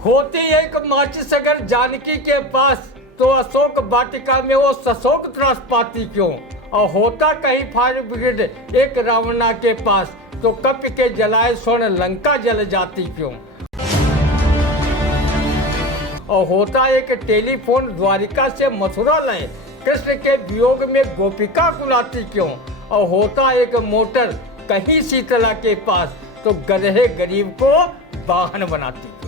होती एक माचिस अगर जानकी के पास, तो अशोक वाटिका में वो सशोक त्रास पाती क्यों। और होता कहीं फायर ब्रिगेड एक रावणा के पास, तो कप के जलाए स्वर्ण लंका जल जाती क्यों। और होता एक टेलीफोन द्वारिका से मथुरा लाए, कृष्ण के वियोग में गोपिका कुलाती क्यों। और होता एक मोटर कहीं शीतला के पास, तो गधे गरीब को वाहन बनाती क्यों।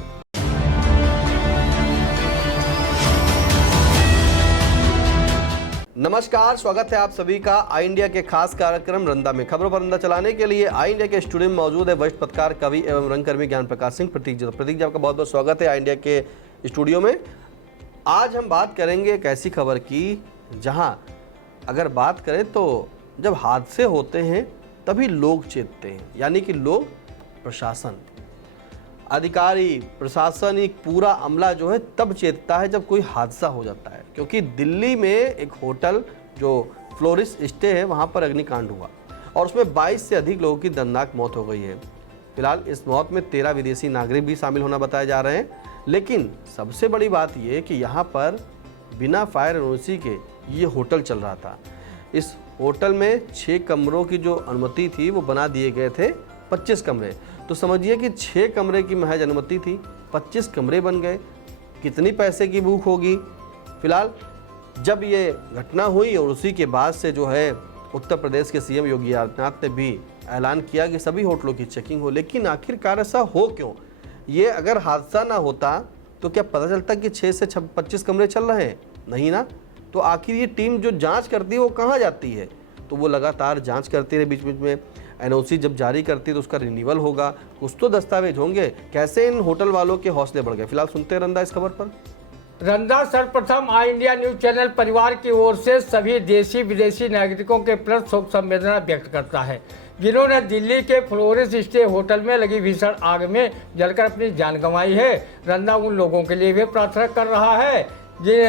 नमस्कार, स्वागत है आप सभी का आई इंडिया के खास कार्यक्रम रंदा में। खबरों पर रंदा चलाने के लिए आई इंडिया के स्टूडियो में मौजूद है वरिष्ठ पत्रकार, कवि एवं रंगकर्मी ज्ञान प्रकाश सिंह। प्रतीक जी आपका बहुत बहुत स्वागत है आई इंडिया के स्टूडियो में। आज हम बात करेंगे एक ऐसी खबर की जहां अगर बात करें तो जब हादसे होते हैं तभी लोग चेतते हैं, यानी कि लोग, प्रशासन, अधिकारी, प्रशासनिक पूरा अमला जो है तब चेतता है जब कोई हादसा हो जाता है। क्योंकि दिल्ली में एक होटल जो फ्लोरिस स्टे है वहाँ पर अग्निकांड हुआ और उसमें 22 से अधिक लोगों की दर्दनाक मौत हो गई है। फिलहाल इस मौत में 13 विदेशी नागरिक भी शामिल होना बताए जा रहे हैं। लेकिन सबसे बड़ी बात यह कि यहाँ पर बिना फायर एनओसी के ये होटल चल रहा था। इस होटल में 6 कमरों की जो अनुमति थी वो बना दिए गए थे 25 कमरे। तो समझिए कि 6 कमरे की महज अनुमति थी, 25 कमरे बन गए। कितनी पैसे की भूख होगी। फिलहाल जब ये घटना हुई और उसी के बाद से जो है उत्तर प्रदेश के सीएम योगी आदित्यनाथ ने भी ऐलान किया कि सभी होटलों की चेकिंग हो। लेकिन आखिरकार ऐसा हो क्यों। ये अगर हादसा ना होता तो क्या पता चलता कि 6 से 25 कमरे चल रहे हैं, नहीं ना। तो आखिर ये टीम जो जांच करती है वो कहाँ जाती है। तो वो लगातार जांच करती रही, बीच बीच में एनओसी जब जारी करती है तो उसका रिन्यूअल होगा, कुछ तो दस्तावेज होंगे। कैसे इन होटल वालों के हौसले बढ़ गए। फिलहाल सुनते हैं रंदा इस खबर पर। रंदा सर्वप्रथम आई इंडिया न्यूज चैनल परिवार की ओर से सभी देशी विदेशी नागरिकों के प्रति शोक संवेदना व्यक्त करता है, जिन्होंने दिल्ली के फ्लोरिस स्टे होटल में लगी भीषण आग में जलकर अपनी जान गंवाई है। रंदा उन लोगों के लिए भी प्रार्थना कर रहा है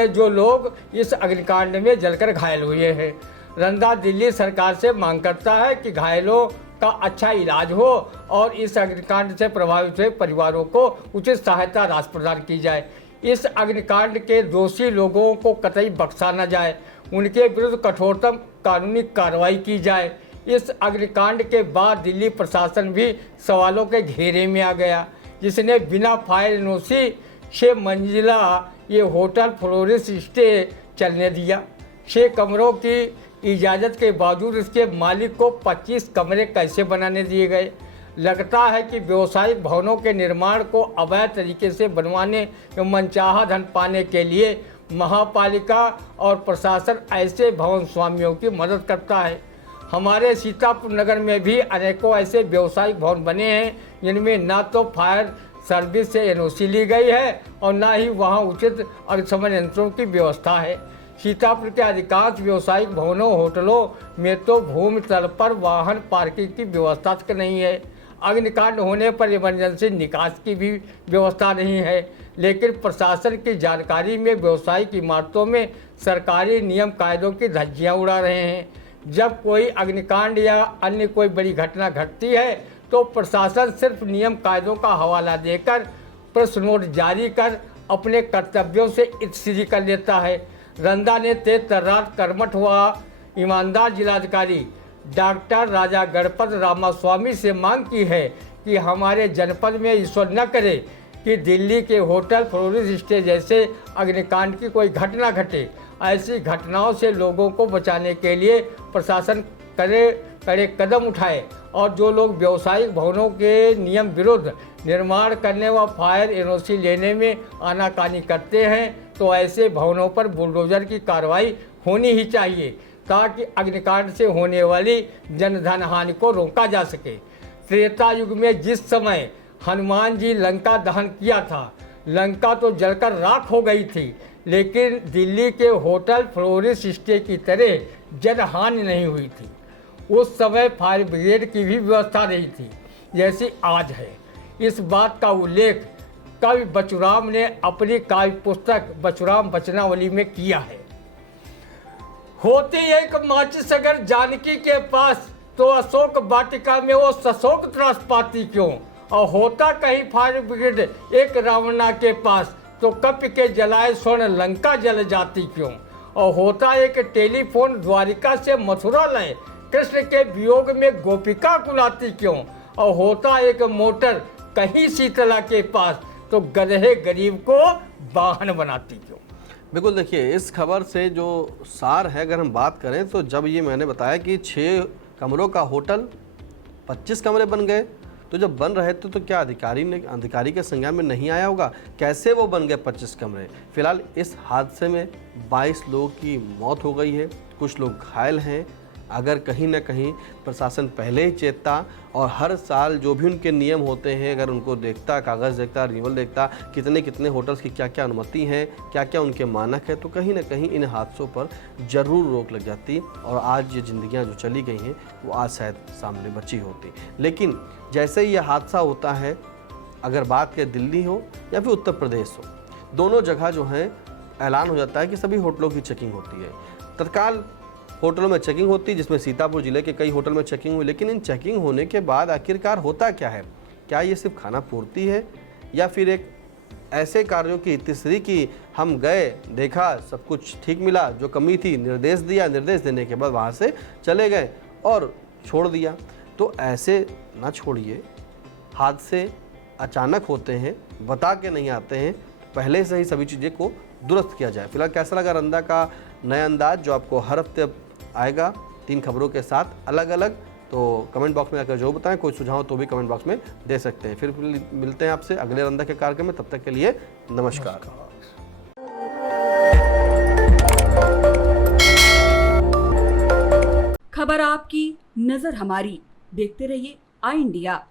जो लोग इस अग्निकांड में जलकर घायल हुए हैं। रंदा दिल्ली सरकार से मांग करता है कि घायलों का अच्छा इलाज हो और इस अग्निकांड से प्रभावित हुए परिवारों को उचित सहायता राशि प्रदान की जाए। इस अग्निकांड के दोषी लोगों को कतई बख्शा न जाए, उनके विरुद्ध कठोरतम कानूनी कार्रवाई की जाए। इस अग्निकांड के बाद दिल्ली प्रशासन भी सवालों के घेरे में आ गया, जिसने बिना फायर एनओसी 6 मंजिला ये होटल फ्लोरिस स्टे चलने दिया। 6 कमरों की इजाज़त के बावजूद इसके मालिक को 25 कमरे कैसे बनाने दिए गए। लगता है कि व्यावसायिक भवनों के निर्माण को अवैध तरीके से बनवाने एवं मनचाहा धन पाने के लिए महापालिका और प्रशासन ऐसे भवन स्वामियों की मदद करता है। हमारे सीतापुर नगर में भी अनेकों ऐसे व्यावसायिक भवन बने हैं जिनमें ना तो फायर सर्विस से एनओसी ली गई है और ना ही वहाँ उचित अग्निशमन यंत्रों की व्यवस्था है। सीतापुर के अधिकांश व्यावसायिक भवनों, होटलों में तो भूमि तल पर वाहन पार्किंग की व्यवस्था तक नहीं है। अग्निकांड होने पर इमरजेंसी निकास की भी व्यवस्था नहीं है। लेकिन प्रशासन की जानकारी में व्यावसायिक इमारतों में सरकारी नियम कायदों की धज्जियां उड़ा रहे हैं। जब कोई अग्निकांड या अन्य कोई बड़ी घटना घटती है तो प्रशासन सिर्फ नियम कायदों का हवाला देकर प्रेस नोट जारी कर अपने कर्तव्यों से इत्सीरी कर लेता है। रंदा ने तेज तर्रार कर्मठ हुआ ईमानदार जिलाधिकारी डॉक्टर राजा गणपत रामास्वामी से मांग की है कि हमारे जनपद में ईश्वर न करे कि दिल्ली के होटल फ्लोरिस स्टे जैसे अग्निकांड की कोई घटना घटे। ऐसी घटनाओं से लोगों को बचाने के लिए प्रशासन कड़े कदम उठाए और जो लोग व्यावसायिक भवनों के नियम विरुद्ध निर्माण करने व फायर एनओसी लेने में आनाकानी करते हैं तो ऐसे भवनों पर बुलडोजर की कार्रवाई होनी ही चाहिए, ताकि अग्निकांड से होने वाली जनधन हानि को रोका जा सके। त्रेता युग में जिस समय हनुमान जी लंका दहन किया था, लंका तो जलकर राख हो गई थी, लेकिन दिल्ली के होटल फ्लोरिस स्टे की तरह जनहानि नहीं हुई थी। उस समय फायर ब्रिगेड की भी व्यवस्था नहीं थी जैसी आज है। इस बात का उल्लेख कवि बचुराम ने अपनी काव्य पुस्तक बचुराम बचनावली में किया है। होती एक माचिस अगर जानकी के पास, तो अशोक वाटिका में वो सशोक त्रास पाती क्यों। और होता कहीं फायर ब्रिगेड एक रावणा के पास, तो कप के जलाए स्वर्ण लंका जल जाती क्यों। और होता एक टेलीफोन द्वारिका से मथुरा लाए, कृष्ण के वियोग में गोपिका कुलाती क्यों। और होता एक मोटर कहीं शीतला के पास, तो गधे गरीब को वाहन बनाती क्यों। बिल्कुल, देखिए इस खबर से जो सार है अगर हम बात करें तो जब ये मैंने बताया कि 6 कमरों का होटल 25 कमरे बन गए, तो जब बन रहे थे तो क्या अधिकारी के संज्ञान में नहीं आया होगा, कैसे वो बन गए 25 कमरे। फिलहाल इस हादसे में 22 लोगों की मौत हो गई है, कुछ लोग घायल हैं। अगर कहीं ना कहीं प्रशासन पहले ही चेतता और हर साल जो भी उनके नियम होते हैं अगर उनको देखता, कागज़ देखता, रिन्यूअल देखता, कितने होटल्स की क्या क्या अनुमति है, क्या क्या उनके मानक है, तो कहीं ना कहीं इन हादसों पर ज़रूर रोक लग जाती और आज ये ज़िंदगियाँ जो चली गई हैं वो आज शायद सामने बची होती। लेकिन जैसे ही यह हादसा होता है, अगर बात करें दिल्ली हो या फिर उत्तर प्रदेश हो, दोनों जगह जो है ऐलान हो जाता है कि सभी होटलों की चेकिंग होती है। तत्काल होटलों में चेकिंग होती है, जिसमें सीतापुर जिले के कई होटल में चेकिंग हुई। लेकिन इन चेकिंग होने के बाद आखिरकार होता क्या है, क्या ये सिर्फ खाना पूर्ति है या फिर एक ऐसे कार्यों की तीसरी की हम गए, देखा, सब कुछ ठीक मिला, जो कमी थी निर्देश दिया, निर्देश देने के बाद वहाँ से चले गए और छोड़ दिया। तो ऐसे ना छोड़िए, हादसे अचानक होते हैं, बता के नहीं आते हैं, पहले से ही सभी चीज़ें को दुरुस्त किया जाए। फिलहाल कैसा लगा रंदा का नया अंदाज जो आपको हर हफ्ते आएगा 3 खबरों के साथ अलग अलग, तो कमेंट बॉक्स में आकर जो बताएं, कोई सुझाव तो भी कमेंट बॉक्स में दे सकते हैं। फिर मिलते हैं आपसे अगले रंदा के कार्यक्रम में, तब तक के लिए नमस्कार। खबर आपकी, नजर हमारी। देखते रहिए आई इंडिया।